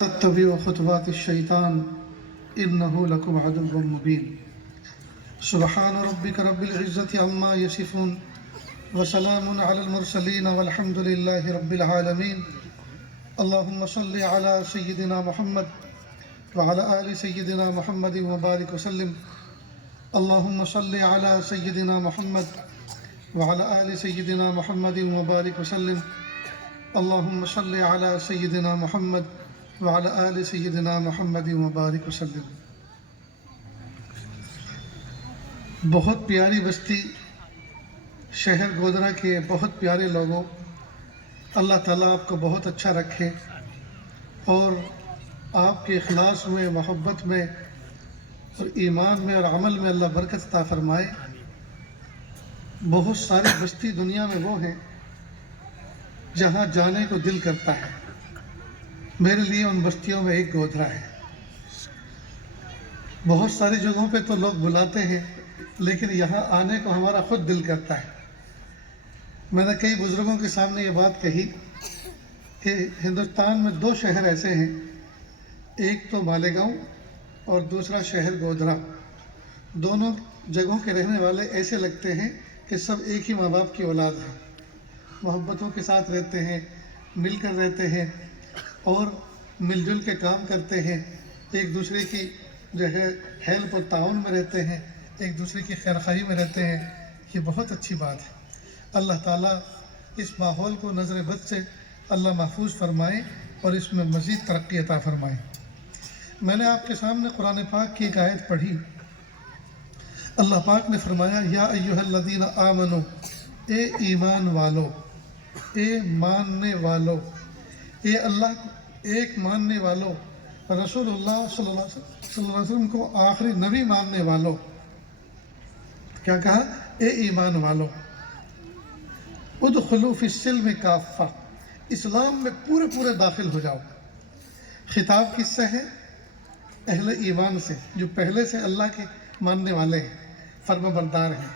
تتبعوا خطوات الشيطان إنه لكم عدو مبين سبحان ربك رب العزة عما يصفون وسلام على المرسلين والحمد لله رب العالمين اللهم صل على سيدنا محمد وعلى آل سيدنا محمد وبارك وسلم اللهم صل على سيدنا محمد وعلى آل سيدنا محمد وبارك وسلم اللهم صل على سيدنا محمد وعلى آل سيدنا محمد وبارك وسلم۔ بہت پیاری بستی شہر گودرا کے بہت پیارے لوگوں، اللہ تعالیٰ آپ کو بہت اچھا رکھے اور آپ کے اخلاص میں، محبت میں اور ایمان میں اور عمل میں اللہ برکت عطا فرمائے۔ بہت ساری بستی دنیا میں وہ ہیں جہاں جانے کو دل کرتا ہے، میرے لیے ان بستیوں میں ایک گودرا ہے۔ بہت ساری جگہوں پہ تو لوگ بلاتے ہیں لیکن یہاں آنے کو ہمارا خود دل کرتا ہے۔ میں نے کئی بزرگوں کے سامنے یہ بات کہی کہ ہندوستان میں دو شہر ایسے ہیں، ایک تو مالیگاؤں اور دوسرا شہر گودرا۔ دونوں جگہوں کے رہنے والے ایسے لگتے ہیں کہ سب ایک ہی ماں باپ کی اولاد ہیں، محبتوں کے ساتھ رہتے ہیں، مل کر رہتے ہیں اور مل جل کے کام کرتے ہیں، ایک دوسرے کی جو ہے ہیلپ اور تعاون میں رہتے ہیں، ایک دوسرے کی خیرخواہی میں رہتے ہیں۔ یہ بہت اچھی بات ہے۔ اللہ تعالیٰ اس ماحول کو نظر بد سے اللہ محفوظ فرمائے اور اس میں مزید ترقی عطا فرمائے۔ میں نے آپ کے سامنے قرآن پاک کی ایک آیت پڑھی۔ اللہ پاک نے فرمایا یا ایھا الذین آمنو، اے ایمان والو، اے ماننے والو، اے اللہ ایک ماننے والو، رسول اللہ صلی اللہ علیہ وسلم کو آخری نبی ماننے والو۔ کیا کہا؟ اے ایمان والو، ادخلوا فی السلم کافہ، اسلام میں پورے داخل ہو جاؤ۔ خطاب کس سے ہے؟ اہل ایمان سے، جو پہلے سے اللہ کے ماننے والے ہیں، فرما بردار ہیں۔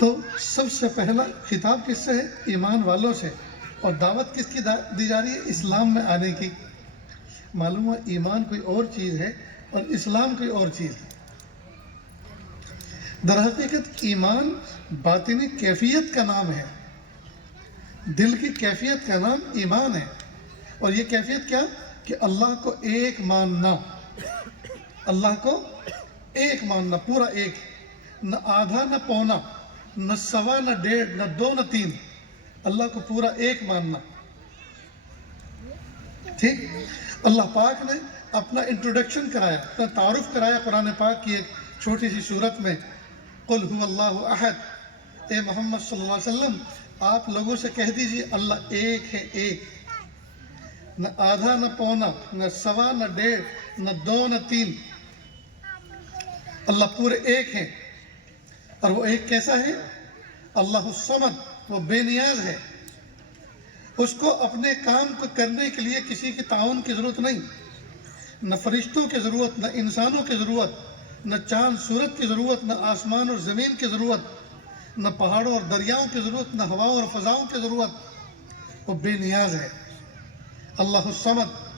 تو سب سے پہلا خطاب کس سے ہے؟ ایمان والوں سے۔ اور دعوت کس کی دی جا رہی ہے؟ اسلام میں آنے کی۔ معلوم ہے ایمان کوئی اور چیز ہے اور اسلام کوئی اور چیز ہے۔ در حقیقت ایمان باطنی کیفیت کا نام ہے، دل کی کیفیت کا نام ایمان ہے۔ اور یہ کیفیت کیا؟ کہ اللہ کو ایک ماننا، اللہ کو ایک ماننا، پورا ایک، نہ آدھا نہ پونا، نہ سوا نہ ڈیڑھ، نہ دو نہ تین، اللہ کو پورا ایک ماننا۔ ٹھیک؟ اللہ پاک نے اپنا انٹروڈکشن کرایا، اپنا تعارف کرایا قرآن پاک کی ایک چھوٹی سی صورت میں، قل هو اللہ احد۔ اے محمد صلی اللہ علیہ وسلم آپ لوگوں سے کہہ دیجئے اللہ ایک ہے، ایک، نہ آدھا نہ پونا، نہ سوا نہ ڈیڑھ، نہ دو نہ تین، اللہ پورے ایک ہیں۔ اور وہ ایک کیسا ہے؟ اللہ الصمد، وہ بے نیاز ہے۔ اس کو اپنے کام کو کرنے کے لیے کسی کے تعاون کی ضرورت نہیں، نہ فرشتوں کی ضرورت، نہ انسانوں کی ضرورت، نہ چاند سورج کی ضرورت، نہ آسمان اور زمین کی ضرورت، نہ پہاڑوں اور دریاؤں کی ضرورت، نہ ہواؤں اور فضاؤں کی ضرورت۔ وہ بے نیاز ہے۔ اللہ الصمد،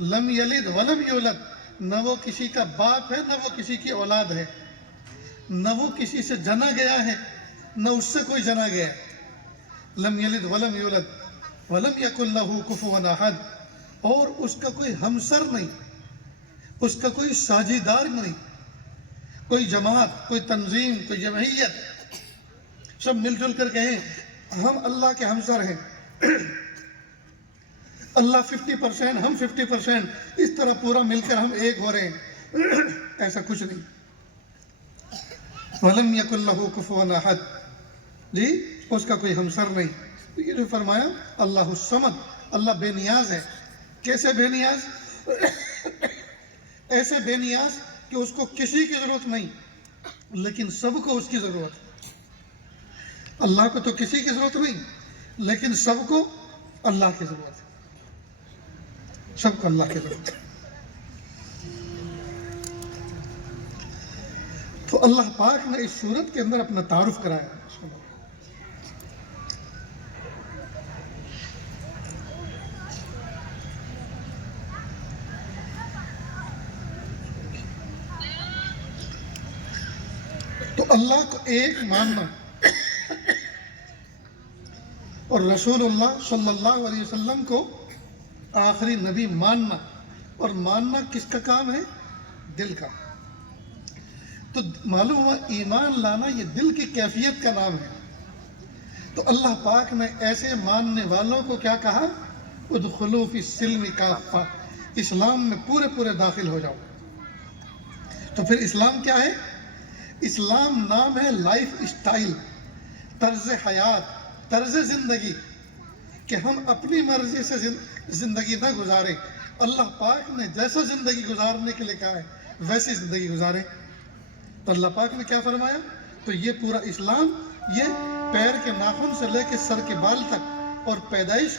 لم یلد ولم یولد، نہ وہ کسی کا باپ ہے نہ وہ کسی کی اولاد ہے، نہ وہ کسی سے جنا گیا ہے نہ اس سے کوئی جنا گیا ہے۔ لم یلد ولم یولد ولم یکن لہ کفوا احد، اور اس کا کوئی ہمسر نہیں، اس کا کوئی ساجیدار نہیں، کوئی جماعت، کوئی تنظیم، کوئی جمعیت سب مل جل کر کہیں ہم اللہ کے ہمسر ہیں، اللہ 50%، ہم 50%، اس طرح پورا مل کر ہم ایک ہو رہے ہیں، ایسا کچھ نہیں۔ وَلَمْ يَكُنْ لَهُ كُفُوًا أَحَدٌ، جی اس کا کوئی ہمسر نہیں۔ یہ جو فرمایا اللہ الصمد، اللہ بے نیاز ہے۔ کیسے بے نیاز؟ ایسے بے نیاز کہ اس کو کسی کی ضرورت نہیں لیکن سب کو اس کی ضرورت ہے۔ اللہ کو تو کسی کی ضرورت نہیں لیکن سب کو اللہ کی ضرورت ہے، سب کو اللہ کی ضرورت ہے۔ تو اللہ پاک نے اس صورت کے اندر اپنا تعارف کرایا۔ اللہ کو ایک ماننا اور رسول اللہ صلی اللہ علیہ وسلم کو آخری نبی ماننا، اور ماننا کس کا کام ہے؟ دل کا۔ تو معلوم ہوا ایمان لانا یہ دل کی کیفیت کا نام ہے۔ تو اللہ پاک نے ایسے ماننے والوں کو کیا کہا؟ ادخلوا فی السلم کافہ، اسلام میں پورے پورے داخل ہو جاؤ۔ تو پھر اسلام کیا ہے؟ اسلام نام ہے لائف اسٹائل، طرز حیات، طرز زندگی، کہ ہم اپنی مرضی سے زندگی نہ گزاریں، اللہ پاک نے جیسا زندگی گزارنے کے لیے کہا ہے ویسی زندگی گزاریں۔ تو اللہ پاک نے کیا فرمایا؟ تو یہ پورا اسلام یہ پیر کے ناخن سے لے کے سر کے بال تک، اور پیدائش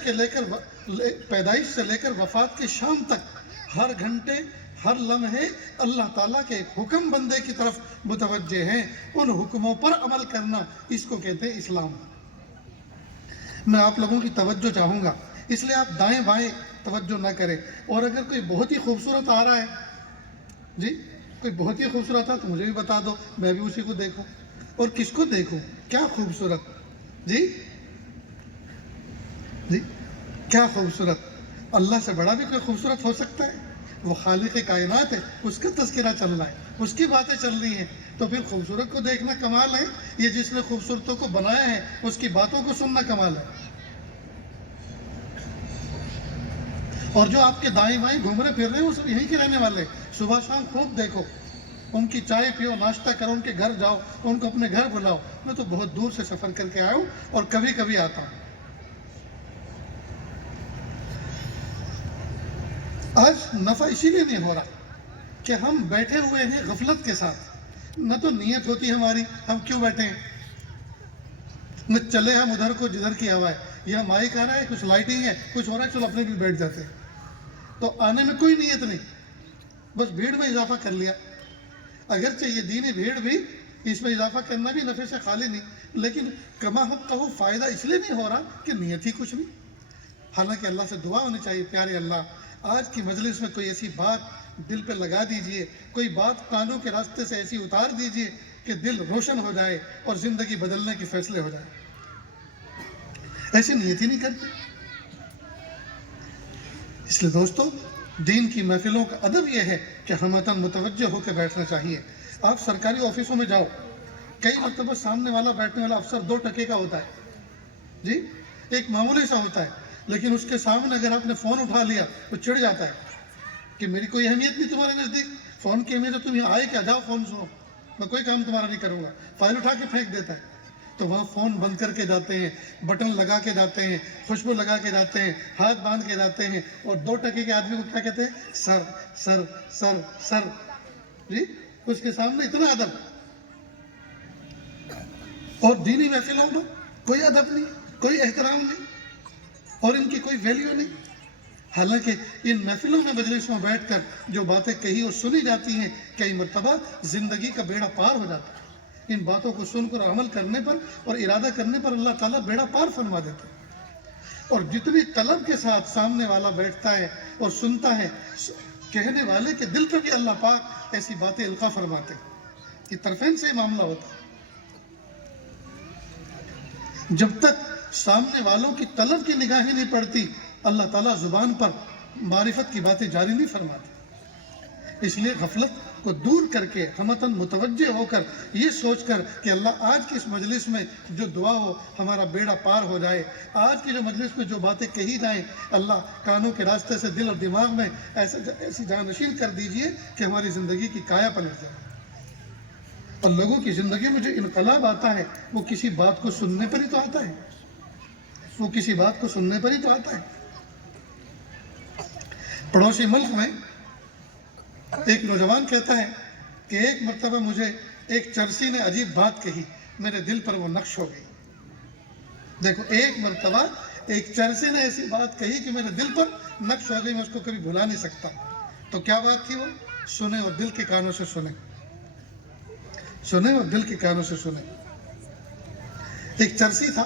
سے لے کر وفات کے شام تک، ہر گھنٹے ہر لمحے اللہ تعالیٰ کے ایک حکم بندے کی طرف متوجہ ہیں، ان حکموں پر عمل کرنا، اس کو کہتے ہیں اسلام۔ میں آپ لوگوں کی توجہ چاہوں گا، اس لیے آپ دائیں بائیں توجہ نہ کریں، اور اگر کوئی بہت ہی خوبصورت آ رہا ہے، جی کوئی بہت ہی خوبصورت ہے تو مجھے بھی بتا دو، میں بھی اسی کو دیکھوں۔ اور کس کو دیکھوں؟ کیا خوبصورت؟ جی جی کیا خوبصورت؟ اللہ سے بڑا بھی کوئی خوبصورت ہو سکتا ہے؟ وہ خالق کائنات ہے، اس کا تذکرہ چل رہا ہے، اس کی باتیں چل رہی ہیں، تو پھر خوبصورت کو دیکھنا کمال ہے، یہ جس نے خوبصورتوں کو بنایا ہے اس کی باتوں کو سننا کمال ہے۔ اور جو آپ کے دائیں بائیں گھوم رہے پھر رہے ہیں وہ سب یہیں کے رہنے والے، صبح شام خوب دیکھو، ان کی چائے پیو، ناشتہ کرو، ان کے گھر جاؤ، ان کو اپنے گھر بلاؤ۔ میں تو بہت دور سے سفر کر کے آیا ہوں اور کبھی کبھی آتا ہوں۔ آج نفع اسی لیے نہیں ہو رہا کہ ہم بیٹھے ہوئے ہیں غفلت کے ساتھ، نہ تو نیت ہوتی ہماری ہم کیوں بیٹھے ہیں، نہ چلے ہم ادھر کو جدھر کی ہوا ہے، یہاں مائک آ رہا ہے، کچھ لائٹنگ ہے، کچھ ہو رہا ہے، چلو اپنے بھی بیٹھ جاتے ہیں۔ تو آنے میں کوئی نیت نہیں، بس بھیڑ میں اضافہ کر لیا۔ اگرچہ یہ دینی بھیڑ بھی، اس میں اضافہ کرنا بھی نفع سے خالی نہیں، لیکن کما حق کا وہ فائدہ اس لیے نہیں ہو رہا کہ نیت ہی کچھ نہیں۔ حالانکہ اللہ سے دعا ہونی چاہیے، پیارے اللہ آج کی مجلس میں کوئی ایسی بات دل پہ لگا دیجئے، کوئی بات کانوں کے راستے سے ایسی اتار دیجئے کہ دل روشن ہو جائے اور زندگی بدلنے کے فیصلے ہو جائے۔ ایسی نیت ہی نہیں کرتے۔ اس لیے دوستو، دین کی محفلوں کا ادب یہ ہے کہ ہمتاً متوجہ ہو کے بیٹھنا چاہیے۔ آپ سرکاری آفسوں میں جاؤ، کئی مرتبہ سامنے والا بیٹھنے والا افسر 2 ٹکے کا ہوتا ہے، جی ایک معمولی سا ہوتا ہے، لیکن اس کے سامنے اگر آپ نے فون اٹھا لیا تو چڑھ جاتا ہے کہ میری کوئی اہمیت نہیں تمہارے نزدیک، فون کی اہمیت ہے، تم یہاں آئے کیا، جاؤ فون سنو، میں کوئی کام تمہارا نہیں کروں گا، فائل اٹھا کے پھینک دیتا ہے۔ تو وہاں فون بند کر کے جاتے ہیں، بٹن لگا کے جاتے ہیں، خوشبو لگا کے جاتے ہیں، ہاتھ باندھ کے جاتے ہیں، اور 2 ٹکے کے آدمی کو کیا کہتے ہیں؟ سر سر سر سر، جی اس کے سامنے اتنا ادب۔ اور دینی محفلوں میں کوئی ادب نہیں، کوئی احترام نہیں، اور ان کی کوئی ویلیو نہیں۔ حالانکہ ان محفلوں میں مجلس میں بیٹھ کر جو باتیں کہی اور سنی جاتی ہیں، کئی مرتبہ زندگی کا بیڑا پار ہو جاتا ہے۔ ان باتوں کو سن کر عمل کرنے پر اور ارادہ کرنے پر اللہ تعالیٰ بیڑا پار فرما دیتا ہے۔ اور جتنی طلب کے ساتھ سامنے والا بیٹھتا ہے اور سنتا ہے، کہنے والے کے دل پہ بھی اللہ پاک ایسی باتیں القا فرماتے ہیں۔ یہ طرفین سے معاملہ ہوتا ہے۔ جب تک سامنے والوں کی طلب کی نگاہیں نہیں پڑتی، اللہ تعالیٰ زبان پر معرفت کی باتیں جاری نہیں فرماتے۔ اس لیے غفلت کو دور کر کے ہمتاً متوجہ ہو کر یہ سوچ کر کہ اللہ آج کی اس مجلس میں جو دعا ہو ہمارا بیڑا پار ہو جائے، آج کی جو مجلس میں جو باتیں کہی جائیں اللہ کانوں کے راستے سے دل اور دماغ میں ایسی جانشین کر دیجئے کہ ہماری زندگی کی کایا پلٹ جائے۔ اور لوگوں کی زندگی میں جو انقلاب آتا ہے وہ کسی بات کو سننے پر ہی تو آتا ہے، وہ کسی بات کو سننے پر ہی تو آتا ہے۔ پڑوسی ملک میں ایک نوجوان کہتا ہے کہ ایک مرتبہ مجھے ایک چرسی نے عجیب بات کہی، میرے دل پر وہ نقش ہو گئی۔ دیکھو، ایک مرتبہ ایک چرسی نے ایسی بات کہی کہ میرے دل پر نقش ہو گئی، میں اس کو کبھی بھلا نہیں سکتا۔ تو کیا بات تھی وہ؟ سنیں اور دل کے کانوں سے سنیں، سنیں اور دل کے کانوں سے سنیں۔ ایک چرسی تھا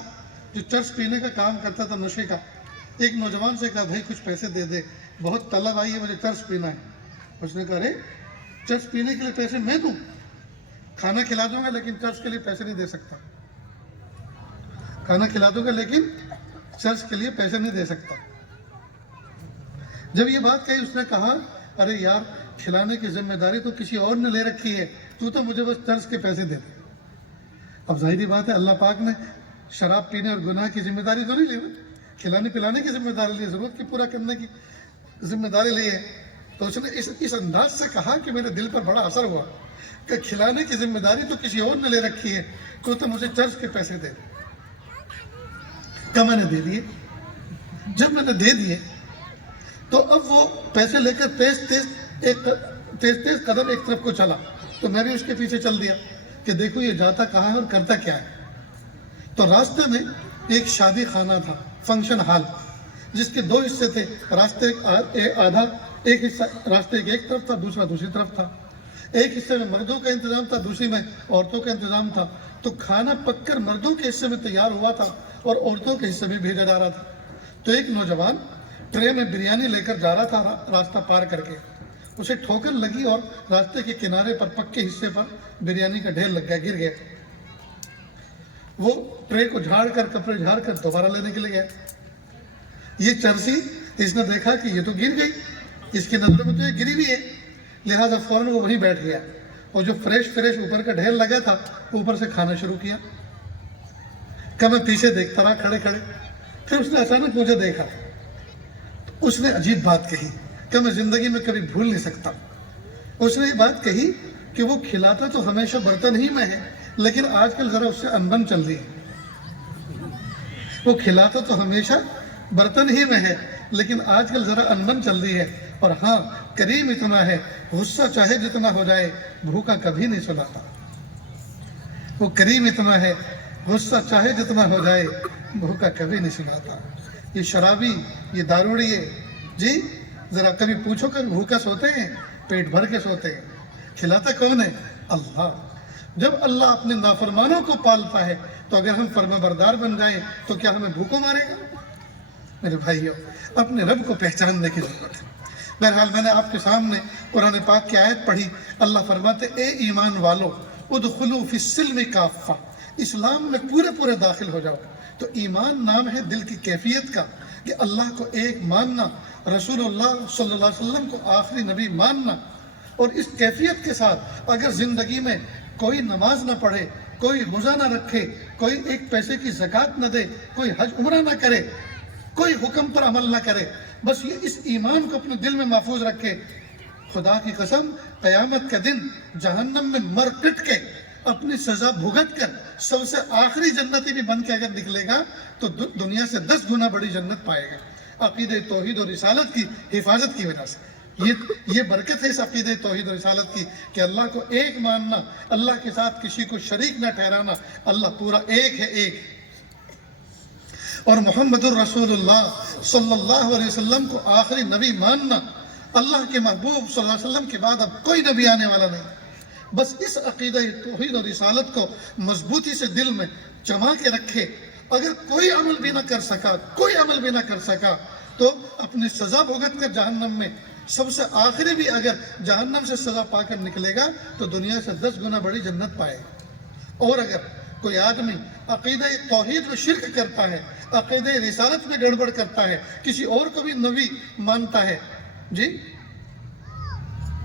جو چرس پینے کا کام کرتا تھا، نشے کا۔ ایک نوجوان سے کہا، بھائی کچھ پیسے دے دے، بہت طلب آئی ہے، مجھے چرس پینا ہے۔ اس نے کہا، ارے چرس پینے کے لیے پیسے میں دوں؟ کھانا کھلا دوں گا لیکن چرچ کے لیے پیسے نہیں دے سکتا، کھانا کھلا دوں گا لیکن چرچ کے لیے پیسے نہیں دے سکتا۔ جب یہ بات کہی اس نے کہا ارے یار کھلانے کی ذمہ داری تو کسی اور نے لے رکھی ہے، تو مجھے بس چرچ کے پیسے دے دے۔ اب ظاہری بات ہے اللہ پاک نے شراب پینے اور گناہ کی ذمہ داری تو نہیں لی، کھلانے پلانے کی ذمہ داری لی، ضرورت کی پورا کرنے کی ذمہ داری لی ہے۔ تو اس نے اس انداز سے کہا کہ میرے دل پر بڑا اثر ہوا کہ کھلانے کی ذمہ داری تو کسی اور نے لے رکھی ہے، تو مجھے چرچ کے پیسے دے دے۔ کہ میں نے دے دیے۔ جب میں نے دے دیے تو اب وہ پیسے لے کر تیز قدم ایک طرف کو چلا، تو میں بھی اس کے پیچھے چل دیا کہ دیکھو یہ جاتا کہاں ہے اور کرتا کیا ہے۔ تو راستے میں ایک شادی خانہ تھا، فنکشن ہال، جس کے دو حصے تھے، ایک حصہ راستے کے ایک طرف تھا، دوسرا دوسری طرف تھا۔ ایک حصے میں مردوں کا انتظام تھا، دوسری میں عورتوں کا انتظام تھا۔ تو کھانا پک کر مردوں کے حصے میں تیار ہوا تھا اور عورتوں کے حصے میں بھیجا جا رہا تھا۔ تو ایک نوجوان ٹرے میں بریانی لے کر جا رہا تھا راستہ پار کر کے، اسے ٹھوکر لگی اور راستے کے کنارے پر پکے حصے پر بریانی کا ڈھیر لگ گیا، گر گیا۔ وہ ٹرے کو جھاڑ کر کپڑے جھاڑ کر دوبارہ لینے کے لیے گیا۔ یہ چرسی اس نے دیکھا کہ یہ تو گر گئی، اس کی نظر میں تو یہ گری بھی ہے، لہٰذا فوراً وہ وہیں بیٹھ گیا اور جو فریش اوپر کا ڈھیر لگا تھا اوپر سے کھانا شروع کیا۔ کہ میں پیچھے دیکھتا رہا کھڑے کھڑے، پھر اس نے اچانک مجھے دیکھا، اس نے عجیب بات کہی کہ میں زندگی میں کبھی بھول نہیں سکتا۔ اس نے یہ بات کہی کہ وہ کھلاتا تو ہمیشہ برتن ہی میں ہے، لیکن آج کل ذرا اس سے انبن چل رہی ہے۔ وہ کھلاتا تو ہمیشہ برتن ہی میں ہے، لیکن آج کل ذرا انبن چل رہی ہے، اور ہاں کریم اتنا ہے، غصہ چاہے جتنا ہو جائے بھوکا کبھی نہیں سلاتا۔ وہ کریم اتنا ہے، غصہ چاہے جتنا ہو جائے بھوکا کبھی نہیں سلاتا۔ یہ شرابی، یہ داروڑیے، جی ذرا کبھی پوچھو کہ بھوکا سوتے ہیں؟ پیٹ بھر کے سوتے ہیں۔ کھلاتا کون ہے؟ اللہ۔ جب اللہ اپنے نافرمانوں کو پالتا ہے تو اگر ہم فرما بردار بن جائیں تو کیا ہمیں بھوکوں مارے گا؟ میرے بھائیو، اپنے رب کو پہچاننے کی ضرورت ہے۔ بہرحال میں نے آپ کے سامنے قرآن پاک کی آیت پڑھی، اللہ فرماتے اے ایمان والو ادخلوا فی السلم کافہ، اسلام میں پورے داخل ہو جاؤ۔ تو ایمان نام ہے دل کی کیفیت کا، کہ اللہ کو ایک ماننا، رسول اللہ صلی اللہ علیہ وسلم کو آخری نبی ماننا، اور اس کیفیت کے ساتھ اگر زندگی میں کوئی نماز نہ پڑھے، کوئی روزہ نہ رکھے، کوئی ایک پیسے کی زکوٰۃ نہ دے، کوئی حج عمرہ نہ کرے، کوئی حکم پر عمل نہ کرے، بس یہ اس ایمان کو اپنے دل میں محفوظ رکھے، خدا کی قسم قیامت کا دن جہنم میں مر پٹ کے اپنی سزا بھگت کر سب سے آخری جنتی بھی بن کے اگر نکلے گا تو دنیا سے 10 گنا بڑی جنت پائے گا، عقیدہ توحید اور رسالت کی حفاظت کی وجہ سے۔ یہ برکت ہے اس عقیدہ توحید اور رسالت کی کہ اللہ کو ایک ماننا، اللہ کے ساتھ کسی کو شریک نہ ٹھہرانا، اللہ پورا ایک ہے، ایک۔ اور محمد الرسول اللہ صلی اللہ علیہ وسلم کو آخری نبی ماننا، اللہ کے محبوب صلی اللہ علیہ وسلم کے بعد اب کوئی نبی آنے والا نہیں۔ بس اس عقیدہ توحید اور رسالت کو مضبوطی سے دل میں جما کے رکھے، اگر کوئی عمل بھی نہ کر سکا تو اپنی سزا بھگت کر جہنم میں سب سے آخری بھی اگر جہنم سے سزا پا کر نکلے گا تو دنیا سے 10 گنا بڑی جنت پائے گا۔ اور اگر کوئی آدمی عقیدہ توحید میں شرک کرتا ہے، عقیدہ رسالت میں گڑبڑ کرتا ہے، کسی اور کو بھی نبی مانتا ہے، جی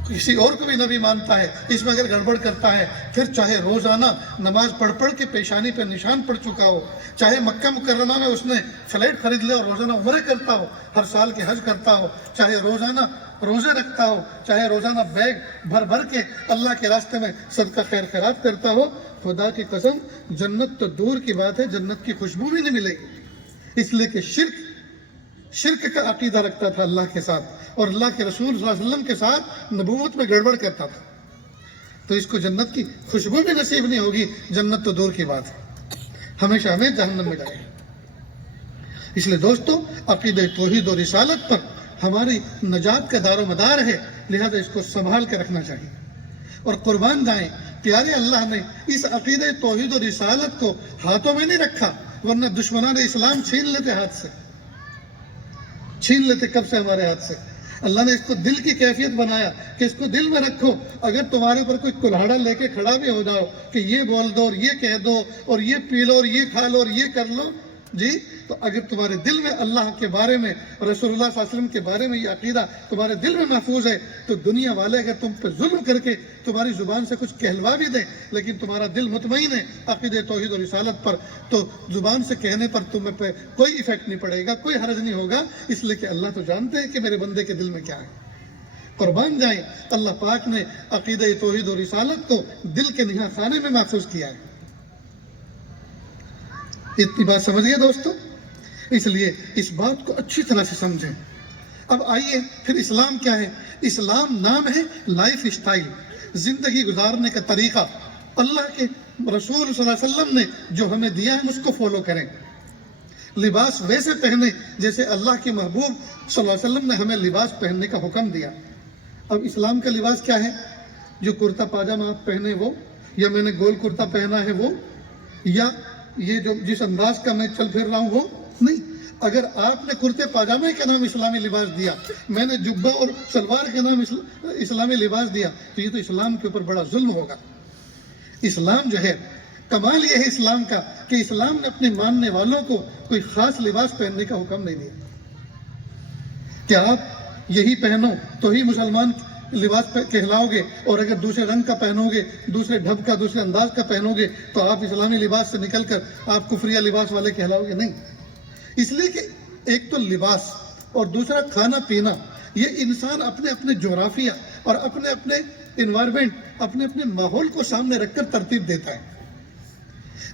کسی اور کو بھی نبی مانتا ہے، اس میں اگر گڑبڑ کرتا ہے، پھر چاہے روزانہ نماز پڑھ کے پیشانی پہ نشان پڑ چکا ہو، چاہے مکہ مکرمہ میں اس نے فلیٹ خرید لیا اور روزانہ عمرے کرتا ہو، ہر سال کے حج کرتا ہو، چاہے روزانہ روزے رکھتا ہو، چاہے روزانہ بیگ بھر کے اللہ کے راستے میں صدقہ خیر خیرات کرتا ہو، خدا کی قسم جنت تو دور کی بات ہے، جنت کی خوشبو بھی نہیں ملے گی، اس لیے کہ شرک کا عقیدہ رکھتا تھا اللہ کے ساتھ، اور اللہ کے رسول صلی اللہ علیہ وسلم کے ساتھ نبوت میں گڑبڑ کرتا تھا، تو اس کو جنت کی خوشبو بھی نصیب نہیں ہوگی، جنت تو دور کی بات ہے، ہمیشہ ہمیں جہنم میں جائے گا۔ اس لیے دوستو، عقیدہ توحید اور رسالت پر ہماری نجات کا دار و مدار ہے، لہذا اس کو سنبھال کے رکھنا چاہیے اور قربان جائیں۔ پیارے اللہ نے اس عقیدہ توحید اور رسالت کو ہاتھوں میں نہیں رکھا، ورنہ دشمنان اسلام چھین لیتے ہاتھ سے، چھین لیتے کب سے ہمارے ہاتھ سے۔ اللہ نے اس کو دل کی کیفیت بنایا کہ اس کو دل میں رکھو. اگر تمہارے اوپر کوئی کلہاڑا لے کے کھڑا بھی ہو جاؤ کہ یہ بول دو اور یہ کہہ دو اور یہ پی لو اور یہ کھا لو اور یہ کر لو جی، تو اگر تمہارے دل میں اللہ کے بارے میں، رسول اللہ صلی اللہ علیہ وسلم کے بارے میں یہ عقیدہ تمہارے دل میں محفوظ ہے، تو دنیا والے اگر تم پہ ظلم کر کے تمہاری زبان سے کچھ کہلوا بھی دیں، لیکن تمہارا دل مطمئن ہے عقیدہ توحید اور رسالت پر، تو زبان سے کہنے پر تمہیں پہ کوئی ایفیکٹ نہیں پڑے گا، کوئی حرج نہیں ہوگا، اس لیے کہ اللہ تو جانتے ہیں کہ میرے بندے کے دل میں کیا ہے. قربان جائیں، اللہ پاک نے عقیدہ توحید اور رسالت کو دل کے نہا خانے میں محفوظ کیا ہے. اتنی بات سمجھ گئے دوستو؟ اس لیے اس بات کو اچھی طرح سے سمجھیں. اب آئیے پھر اسلام کیا ہے؟ اسلام نام ہے لائف اسٹائل، زندگی گزارنے کا طریقہ. اللہ کے رسول صلی اللہ علیہ وسلم نے جو ہمیں دیا ہے اس کو فالو کریں. لباس ویسے پہنے جیسے اللہ کے محبوب صلی اللہ علیہ وسلم نے ہمیں لباس پہننے کا حکم دیا. اب اسلام کا لباس کیا ہے؟ جو کرتا پاجامہ آپ پہنے وہ، یا میں نے گول کرتا پہنا ہے وہ، یا یہ جو جس انداز کا میں چل پھر رہا ہوں وہ نہیں. اگر آپ نے کرتے پاجامے کے نام اسلامی لباس دیا، میں نے جبہ اور سلوار کے نام اسلامی لباس دیا، تو یہ تو اسلام کے اوپر بڑا ظلم ہوگا. اسلام جو ہے، کمال یہ ہے اسلام کا کہ اسلام نے اپنے ماننے والوں کو کوئی خاص لباس پہننے کا حکم نہیں دیا کہ آپ یہی پہنو تو ہی مسلمان لباس کہلاؤ گے، اور اگر دوسرے رنگ کا پہنو گے، دوسرے ڈھب کا، دوسرے انداز کا پہنو گے تو آپ اسلامی لباس سے نکل کر آپ کفریہ لباس والے کہلاؤ گے. نہیں. اس لیے کہ ایک تو لباس اور دوسرا کھانا پینا، یہ انسان اپنے اپنے جغرافیہ اور اپنے اپنے انوائرمنٹ، اپنے اپنے ماحول کو سامنے رکھ کر ترتیب دیتا ہے.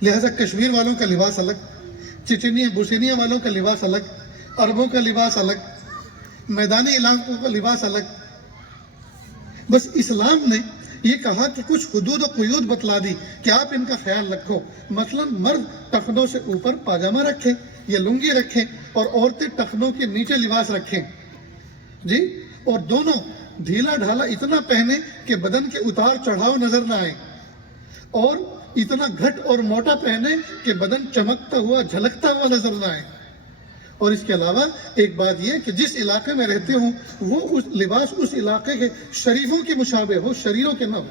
لہٰذا کشمیر والوں کا لباس الگ، چچینیا بوسینیا والوں کا لباس الگ، عربوں کا لباس الگ، میدانی علاقوں کا لباس الگ. بس اسلام نے یہ کہا کہ کچھ حدود و قیود بتلا دی کہ آپ ان کا خیال رکھو. مثلا مرد ٹخنوں سے اوپر پاجامہ رکھیں یا لنگی رکھیں، اور عورتیں ٹخنوں کے نیچے لباس رکھیں جی، اور دونوں ڈھیلا ڈھالا اتنا پہنے کہ بدن کے اتار چڑھاؤ نظر نہ آئے، اور اتنا گھٹ اور موٹا پہنے کہ بدن چمکتا ہوا جھلکتا ہوا نظر نہ آئے. اور اس کے علاوہ ایک بات یہ کہ جس علاقے میں رہتے ہوں وہ اس لباس اس علاقے کے شریفوں کے مشابہ ہو، شریروں کے نہ ہو.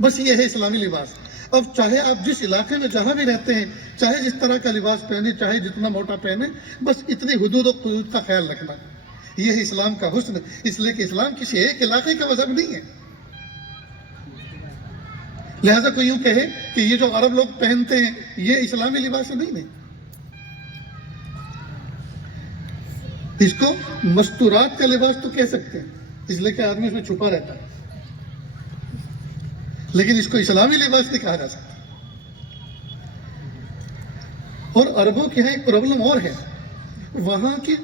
بس یہ ہے اسلامی لباس. اب چاہے آپ جس علاقے میں جہاں بھی رہتے ہیں، چاہے جس طرح کا لباس پہنے، چاہے جتنا موٹا پہنے، بس اتنی حدود و قیود کا خیال رکھنا. یہ ہے اسلام کا حسن، اس لیے کہ اسلام کسی ایک علاقے کا مذہب نہیں ہے. لہذا کوئی یوں کہے کہ یہ جو عرب لوگ پہنتے ہیں یہ اسلامی لباس ہے، نہیں. اس کو مستورات کا لباس تو کہہ سکتے ہیں، اس لیے کہ آدمی اس میں چھپا رہتا ہے، لیکن اس کو اسلامی لباس نہیں کہا جا سکتا. اور عربوں کے یہاں ایک پرابلم اور ہے، وہاں کی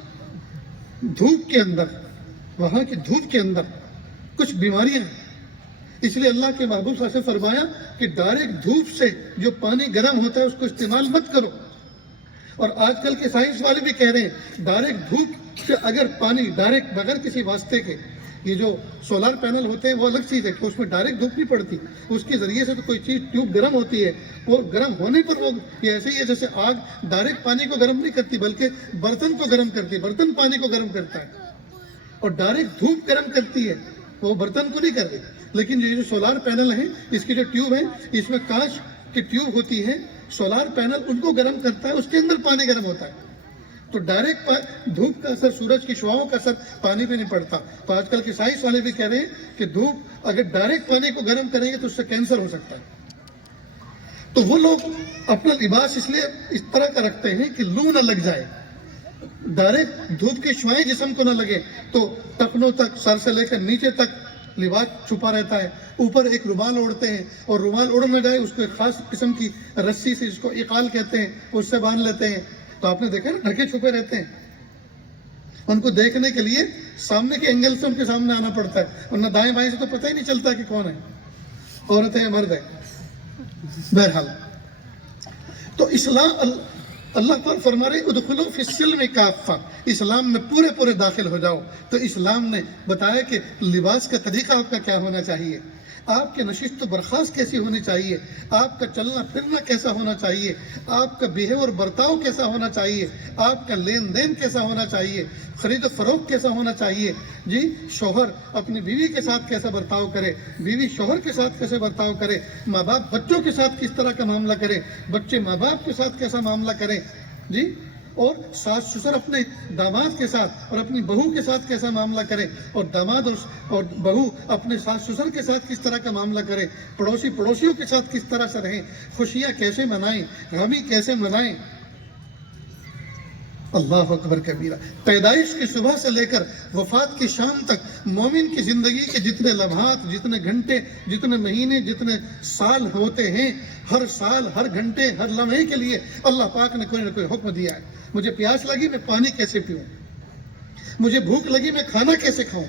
دھوپ کے اندر کچھ بیماریاں ہیں. اس لیے اللہ کے محبوب صلی اللہ علیہ وسلم فرمایا کہ ڈائریکٹ دھوپ سے جو پانی گرم ہوتا ہے اس کو استعمال مت کرو. اور آج کل کے سائنس والے بھی کہہ رہے ہیں ڈائریکٹ دھوپ سے اگر پانی ڈائریکٹ بغیر کسی واسطے کے، یہ جو سولار پینل ہوتے ہیں وہ الگ چیز ہے کہ اس میں ڈائریکٹ دھوپ نہیں پڑتی، اس کے ذریعے سے تو کوئی چیز ٹیوب گرم ہوتی ہے، وہ گرم ہونے پر وہ یہ ایسے ہی ہے جیسے آگ ڈائریکٹ پانی کو گرم نہیں کرتی بلکہ برتن کو گرم کرتی ہے، برتن پانی کو گرم کرتا ہے، اور ڈائریکٹ دھوپ گرم کرتی ہے، وہ برتن کو نہیں کرتی. لیکن یہ جو سولار پینل ہیں، اس کی جو ٹیوب ہے، اس میں کانچ کی ٹیوب ہوتی ہے، سولار پینل ان کو گرم کرتا ہے، اس کے اندر پانی گرم ہوتا ہے. تو ڈائریکٹ دھوپ کا اثر، سورج کی شعاؤں کا اثر پانی پہ نہیں پڑتا. تو آج کل کے سائنس والے بھی کہہ رہے ہیں کہ دھوپ اگر ڈائریکٹ پانی کو گرم کریں گے تو اس سے کینسر ہو سکتا ہے. تو وہ لوگ اپنا لباس اس لیے اس طرح کا رکھتے ہیں کہ لو نہ لگ جائے، ڈائریکٹ دھوپ کی شعائیں جسم کو نہ لگے، تو ٹخنوں تک، سر سے لے کر نیچے تک لباس چھپا رہتا ہے. اوپر ایک رومال اوڑھتے ہیں، اور رومال اڑ نہ جائے اس کو ایک خاص قسم کی رسی سے، جس کو اقال کہتے ہیں، اس سے باندھ لیتے ہیں. تو آپ نے دیکھا نا ڈھکے چھپے رہتے ہیں. ان کو دیکھنے کے لیے سامنے کے اینگل سے ان کے سامنے آنا پڑتا ہے، ورنہ دائیں بائیں سے تو پتہ ہی نہیں چلتا کہ کون ہے، عورت ہے یا مرد ہے. بہرحال تو اسلام، اللہ تعالیٰ فرما رہے ادخلوا فی السلم کافہ، اسلام میں پورے داخل ہو جاؤ. تو اسلام نے بتایا کہ لباس کا طریقہ آپ کا کیا ہونا چاہیے. آپ کے نشست و برخاست کیسی ہونی چاہیے، آپ کا چلنا پھرنا کیسا ہونا چاہیے، آپ کا بیہیو اور برتاؤ کیسا ہونا چاہیے، آپ کا لین دین کیسا ہونا چاہیے، خرید و فروخت کیسا ہونا چاہیے، جی شوہر اپنی بیوی کے ساتھ کیسا برتاؤ کرے، بیوی شوہر کے ساتھ کیسے برتاؤ کرے، ماں باپ بچوں کے ساتھ کس طرح کا معاملہ کرے، بچے ماں باپ کے ساتھ کیسا معاملہ کریں، جی اور ساس سسر اپنے داماد کے ساتھ اور اپنی بہو کے ساتھ کیسا معاملہ کرے، اور داماد اور بہو اپنے ساس سسر کے ساتھ کس طرح کا معاملہ کرے، پڑوسیوں کے ساتھ کس طرح سے رہیں، خوشیاں کیسے منائیں، غمی کیسے منائیں۔ اللہ اکبر کبیرہ۔ پیدائش کی صبح سے لے کر وفات کی شام تک مومن کی زندگی کے جتنے لمحات، جتنے گھنٹے، جتنے مہینے، جتنے سال ہوتے ہیں، ہر سال، ہر گھنٹے، ہر لمحے کے لیے اللہ پاک نے کوئی نہ کوئی حکم دیا ہے۔ مجھے پیاس لگی میں پانی کیسے پیوں، مجھے بھوک لگی میں کھانا کیسے کھاؤں،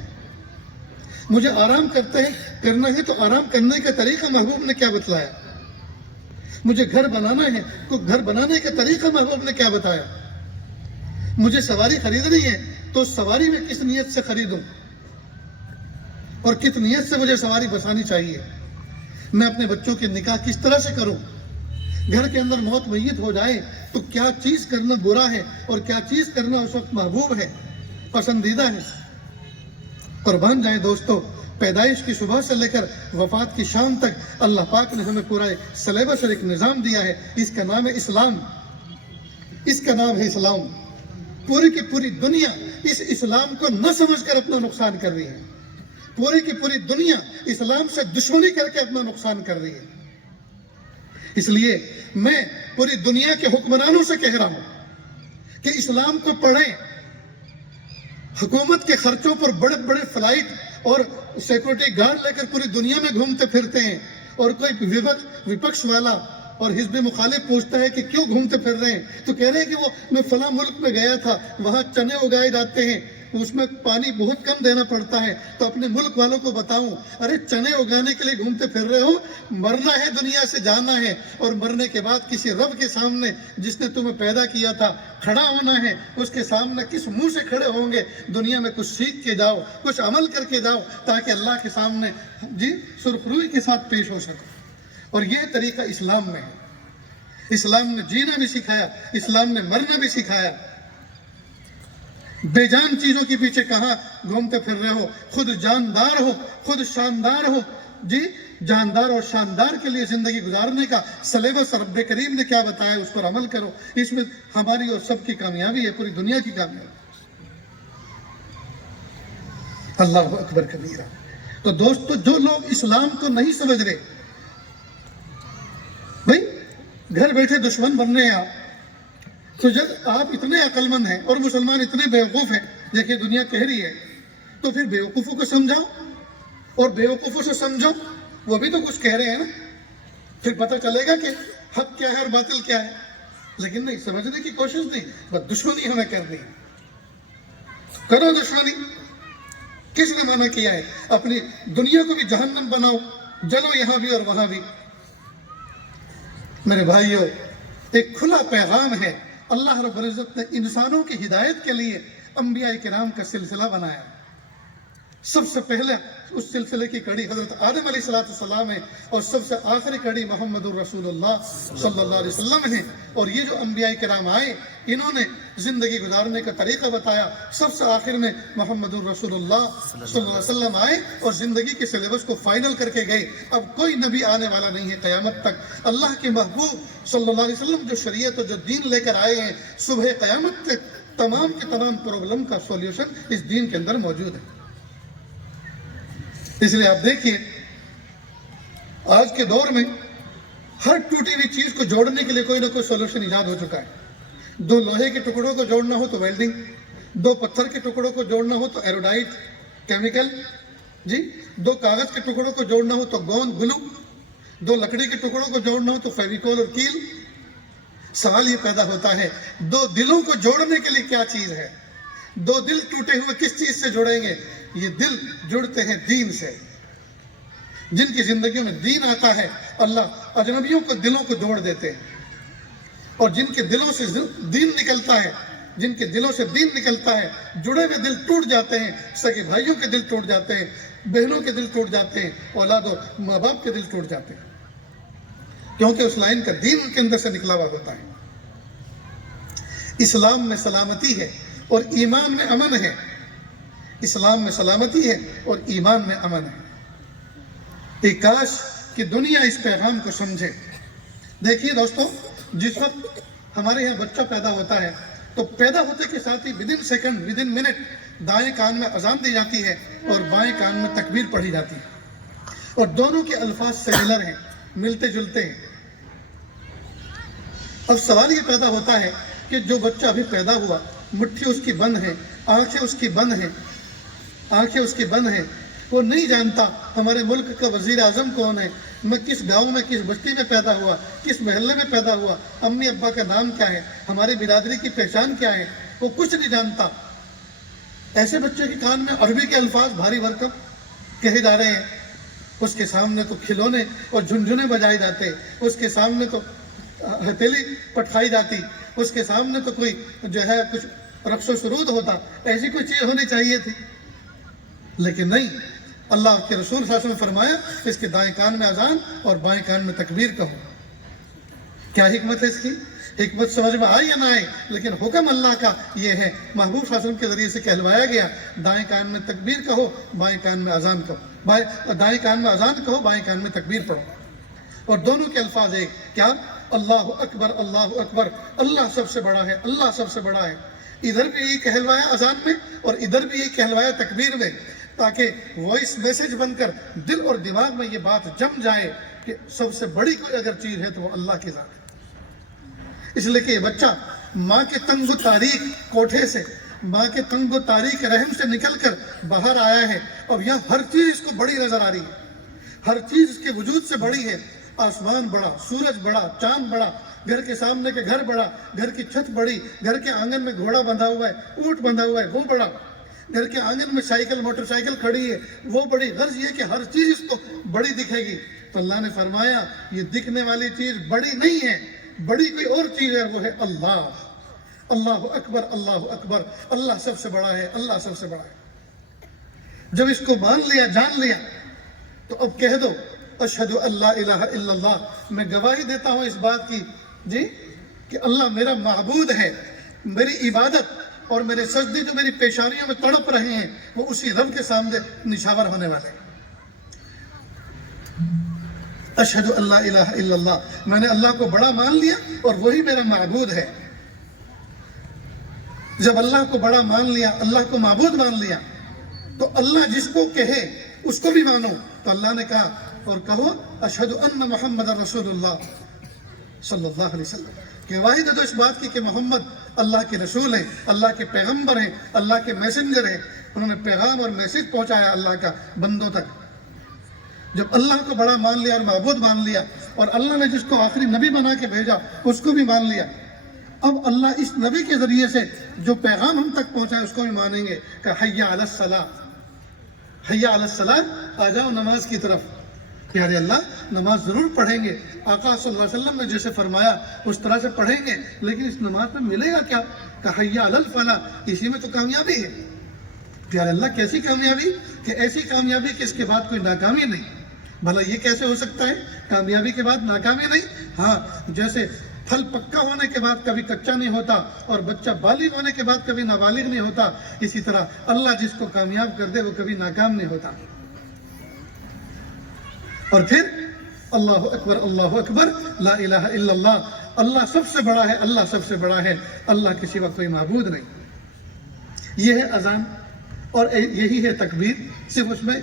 مجھے آرام کرنا ہے تو آرام کرنے کا طریقہ محبوب نے کیا بتلایا، مجھے گھر بنانا ہے تو گھر بنانے کا طریقہ محبوب نے کیا بتایا، مجھے سواری خریدنی ہے تو سواری میں کس نیت سے خریدوں اور کس نیت سے مجھے سواری بسانی چاہیے، میں اپنے بچوں کے نکاح کس طرح سے کروں، گھر کے اندر موت میت ہو جائے تو کیا چیز کرنا برا ہے اور کیا چیز کرنا اس وقت محبوب ہے، پسندیدہ ہے۔ قربان جائیں دوستو، پیدائش کی صبح سے لے کر وفات کی شام تک اللہ پاک نے ہمیں پورا سلیبس اور ایک نظام دیا ہے، اس کا نام ہے اسلام، اس کا نام ہے اسلام۔ پوری کی پوری دنیا اس اسلام کو نہ سمجھ کر اپنا نقصان کر رہی ہے، پوری کی پوری دنیا اسلام سے دشمنی کر کے اپنا نقصان کر رہی ہے۔ اس لیے میں پوری دنیا کے حکمرانوں سے کہہ رہا ہوں کہ اسلام کو پڑھیں۔ حکومت کے خرچوں پر بڑے بڑے فلائٹ اور سیکورٹی گارڈ لے کر پوری دنیا میں گھومتے پھرتے ہیں، اور کوئی وپکش والا اور حزب مخالف پوچھتا ہے کہ کیوں گھومتے پھر رہے ہیں، تو کہہ رہے ہیں کہ وہ میں فلاں ملک میں گیا تھا، وہاں چنے اگائے جاتے ہیں، اس میں پانی بہت کم دینا پڑتا ہے، تو اپنے ملک والوں کو بتاؤں۔ ارے چنے اگانے کے لیے گھومتے پھر رہے ہو، مرنا ہے، دنیا سے جانا ہے، اور مرنے کے بعد کسی رب کے سامنے جس نے تمہیں پیدا کیا تھا کھڑا ہونا ہے، اس کے سامنے کس منہ سے کھڑے ہوں گے؟ دنیا میں کچھ سیکھ کے جاؤ، کچھ عمل کر کے جاؤ، تاکہ اللہ کے سامنے سرخروئی کے ساتھ پیش ہو سکو۔ اور یہ طریقہ اسلام میں ہے۔ اسلام نے جینا بھی سکھایا، اسلام نے مرنا بھی سکھایا۔ بے جان چیزوں کے پیچھے کہاں گھومتے پھر رہے ہو، خود جاندار ہو، خود شاندار ہو، جی جاندار اور شاندار کے لیے زندگی گزارنے کا سلیبس رب کریم نے کیا بتایا، اس پر عمل کرو۔ اس میں ہماری اور سب کی کامیابی ہے، پوری دنیا کی کامیابی۔ اللہ اکبر کبیرہ۔ تو دوستو، جو لوگ اسلام کو نہیں سمجھ رہے، بھائی گھر بیٹھے دشمن بن رہے ہیں آپ، تو جب آپ اتنے عقل مند ہیں اور مسلمان اتنے بیوقوف ہیں، دیکھیں دنیا کہہ رہی ہے، تو پھر بیوقوفوں کو سمجھاؤ اور بیوقوفوں سے سمجھو، وہ بھی تو کچھ کہہ رہے ہیں نا، پھر پتہ چلے گا کہ حق کیا ہے اور باطل کیا ہے۔ لیکن نہیں، سمجھنے کی کوشش نہیں، بس دشمنی ہمیں کرنی ہے۔ کرو دشمنی، کس نے منع کیا ہے؟ اپنی دنیا کو بھی جہنم بناؤ، جلو یہاں بھی اور وہاں بھی۔ میرے بھائیوں، ایک کھلا پیغام ہے۔ اللہ رب العزت نے انسانوں کی ہدایت کے لیے انبیاء کرام کا سلسلہ بنایا۔ سب سے پہلے اس سلسلے کی کڑی حضرت آدم علیہ السلام ہے، اور سب سے آخری کڑی محمد الرسول اللہ صلی اللہ علیہ وسلم ہے۔ اور یہ جو انبیاء کرام آئے، انہوں نے زندگی گزارنے کا طریقہ بتایا۔ سب سے آخر میں محمد الرسول اللہ صلی اللہ علیہ وسلم آئے اور زندگی کے سلیبس کو فائنل کر کے گئے۔ اب کوئی نبی آنے والا نہیں ہے قیامت تک۔ اللہ کے محبوب صلی اللہ علیہ وسلم جو شریعت اور جو دین لے کر آئے ہیں، صبح قیامت تک تمام کے تمام پرابلم کا سولوشن اس دین کے اندر موجود ہے۔ اس لیے آپ دیکھیے، آج کے دور میں ہر ٹوٹی ہوئی چیز کو جوڑنے کے لیے کوئی نہ کوئی سولوشن ایجاد ہو چکا ہے۔ دو لوہے کے ٹکڑوں کو جوڑنا ہو تو ویلڈنگ، دو پتھر کے ٹکڑوں کو جوڑنا ہو تو ایروڈائٹ کیمیکل، جی دو کاغذ کے ٹکڑوں کو جوڑنا ہو تو گوند گلو، دو لکڑی کے ٹکڑوں کو جوڑنا ہو تو فیویکول اور کیل۔ سوال یہ پیدا ہوتا ہے، دو دلوں کو جوڑنے کے لیے کیا چیز ہے؟ دو دل ٹوٹے ہوئے کس چیز سے جڑیں گے؟ یہ دل جڑتے ہیں دین سے۔ جن کی زندگیوں میں دین آتا ہے، اللہ اجنبیوں کو دلوں کو جوڑ دیتے ہیں، اور جن کے دلوں سے دین نکلتا ہے، جن کے دلوں سے دین نکلتا ہے، جڑے ہوئے دل ٹوٹ جاتے ہیں، سگے بھائیوں کے دل ٹوٹ جاتے ہیں، بہنوں کے دل ٹوٹ جاتے ہیں، اولاد اور ماں باپ کے دل ٹوٹ جاتے ہیں، کیونکہ اس لائن کا دین ان کے اندر سے نکلا ہوا ہوتا ہے۔ اسلام میں سلامتی ہے اور ایمان میں امن ہے، اسلام میں سلامتی ہے اور ایمان میں امن ہے۔ ایک کاش کہ دنیا اس پیغام کو سمجھے۔ دیکھیے دوستو، جس وقت ہمارے یہاں بچہ پیدا ہوتا ہے تو پیدا ہوتے کے ساتھ ہی ودن سیکنڈ ودن منٹ دائیں کان میں اذان دی جاتی ہے اور بائیں کان میں تکبیر پڑھی جاتی ہے، اور دونوں کے الفاظ سملر ہیں، ملتے جلتے ہیں۔ اب سوال یہ پیدا ہوتا ہے کہ جو بچہ ابھی پیدا ہوا، مٹھی اس کی بند ہے، آنکھیں اس کی بند ہیں، آنکھیں اس کی بند ہیں، وہ نہیں جانتا ہمارے ملک کا وزیر اعظم کون ہے، میں کس گاؤں میں کس بستی میں پیدا ہوا، کس محلے میں پیدا ہوا، امی ابا کا نام کیا ہے، ہماری برادری کی پہچان کیا ہے، وہ کچھ نہیں جانتا۔ ایسے بچے کے کان میں عربی کے الفاظ بھاری بھرکم کہے جا رہے ہیں، اس کے سامنے تو کھلونے اور جھنجھنے بجائے جاتے، اس کے سامنے تو ہتھیلی پٹکائی جاتی، اس کے سامنے تو کوئی جو ہے کچھ رقص و سرود ہوتا، ایسی کوئی چیز ہونی چاہیے تھی، لیکن نہیں۔ اللہ کے رسول صلی اللہ علیہ وسلم نے فرمایا اس کے دائیں کان میں اذان اور بائیں کان میں تکبیر کہو۔ کیا حکمت ہے اس کی؟ حکمت سمجھ میں آئے یا نہ آئے، لیکن حکم اللہ کا یہ ہے، محبوب صلی اللہ علیہ وسلم کے ذریعے سے کہلوایا گیا، دائیں کان میں تکبیر کہو، بائیں کان میں اذان کہو، دائیں کان میں اذان کہو، بائیں کان میں تکبیر پڑھو، اور دونوں کے الفاظ ایک، کیا؟ اللہ اکبر، اللہ اکبر، اللہ سب سے بڑا ہے، اللہ سب سے بڑا ہے۔ ادھر بھی یہی کہلوایا اذان میں اور ادھر بھی یہی کہلوایا تکبیر میں، تاکہ وائس میسج بن کر دل اور دماغ میں یہ بات جم جائے کہ سب سے بڑی کوئی اگر چیز ہے تو وہ اللہ کی ذات ہے۔ اس لیے کہ یہ بچہ ماں کے تنگ و تاریک کوٹھے سے، ماں کے تنگ و تاریک رحم سے نکل کر باہر آیا ہے، اور یہاں ہر چیز اس کو بڑی نظر آ رہی ہے، ہر چیز اس کے وجود سے بڑی ہے۔ آسمان بڑا، سورج بڑا، چاند بڑا، گھر کے سامنے کے گھر بڑا، گھر کی چھت بڑی، گھر کے آنگن میں گھوڑا بندھا ہوا ہے، اونٹ بندھا ہوا ہے، وہ بڑا، گھر کے آنگن میں سائیکل موٹر سائیکل کھڑی ہے، وہ بڑی۔ غرض یہ کہ ہر چیز اس کو بڑی دکھے گی، تو اللہ نے فرمایا یہ دکھنے والی چیز بڑی نہیں ہے، بڑی کوئی اور چیز ہے، وہ ہے اللہ۔ اللہ اکبر، اللہ اکبر، اللہ سب سے بڑا ہے، اللہ سب سے بڑا ہے۔ جب اس کو مان لیا، جان لیا، تو اب کہہ دو اشہد اللہ الہ الا اللہ، میں گواہی دیتا ہوں اس بات کی جی کہ اللہ میرا معبود ہے، میری عبادت اور میرے سجدے جو میری پیشانیوں میں تڑپ رہے ہیں وہ اسی رب کے سامنے نشاور ہونے والے ہیں۔ اشہد اللہ الہ الا اللہ، میں نے اللہ کو بڑا مان لیا اور وہی میرا معبود ہے۔ جب اللہ کو بڑا مان لیا، اللہ کو معبود مان لیا، تو اللہ جس کو کہے اس کو بھی مانو۔ تو اللہ نے کہا اور کہو اشہد ان محمد رسول اللہ صلی اللہ علیہ وسلم، کہ واحد ہے تو اس بات کی کہ محمد اللہ کے رسول ہیں، اللہ کے پیغمبر ہیں، اللہ کے میسنجر ہیں، انہوں نے پیغام اور میسج پہنچایا اللہ کا بندوں تک۔ جب اللہ کو بڑا مان لیا اور معبود مان لیا، اور اللہ نے جس کو آخری نبی بنا کے بھیجا اس کو بھی مان لیا، اب اللہ اس نبی کے ذریعے سے جو پیغام ہم تک پہنچا ہے اس کو بھی مانیں گے کہ حی علی الصلاۃ، حی علی الصلاۃ، آ جاؤ نماز کی طرف۔ پیارے اللہ نماز ضرور پڑھیں گے، آقا صلی اللہ علیہ وسلم نے جیسے فرمایا اس طرح سے پڑھیں گے، لیکن اس نماز میں ملے گا کیا؟ کہ حی علی الفلاح، اسی میں تو کامیابی ہے۔ پیارے اللہ کیسی کامیابی؟ کہ ایسی کامیابی کہ اس کے بعد کوئی ناکامی نہیں۔ بھلا یہ کیسے ہو سکتا ہے کامیابی کے بعد ناکامی نہیں؟ ہاں، جیسے پھل پکا ہونے کے بعد کبھی کچا نہیں ہوتا اور بچہ بالغ ہونے کے بعد کبھی نابالغ نہیں ہوتا، اسی طرح اللہ جس کو کامیاب کر دے وہ کبھی ناکام نہیں ہوتا۔ اور پھر اللہ اکبر، اللہ اکبر، لا الہ الا اللہ، اللہ سب سے بڑا ہے، اللہ سب سے بڑا ہے، اللہ کے سوا کوئی معبود نہیں۔ یہ ہے اذان اور یہی ہے تکبیر، صرف اس میں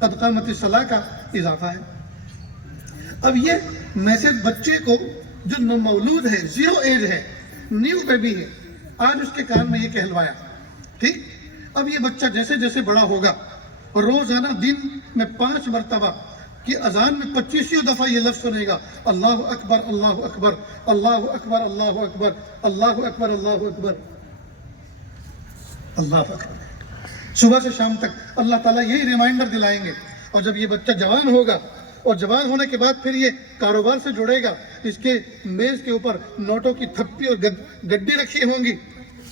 قد قامت الصلاۃ کا اضافہ ہے۔ اب یہ میسج بچے کو جو مولود ہے، زیرو ایج ہے، نیو بیبی ہے، آج اس کے کان میں یہ کہلوایا، ٹھیک؟ اب یہ بچہ جیسے جیسے بڑا ہوگا، روزانہ دن میں 5 مرتبہ کہ اذان میں 25 دفعہ یہ لفظ سنے گا، اللہ اکبر، اللہ اکبر، اللہ اکبر، اللہ اکبر، اللہ اکبر، اللہ اکبر، اللہ اکبر۔ صبح سے شام تک اللہ تعالیٰ یہی ریمائنڈر دلائیں گے۔ اور جب یہ بچہ جوان ہوگا اور جوان ہونے کے بعد پھر یہ کاروبار سے جڑے گا، اس کے میز کے اوپر نوٹوں کی تھپی اور گڈی رکھی ہوں گی،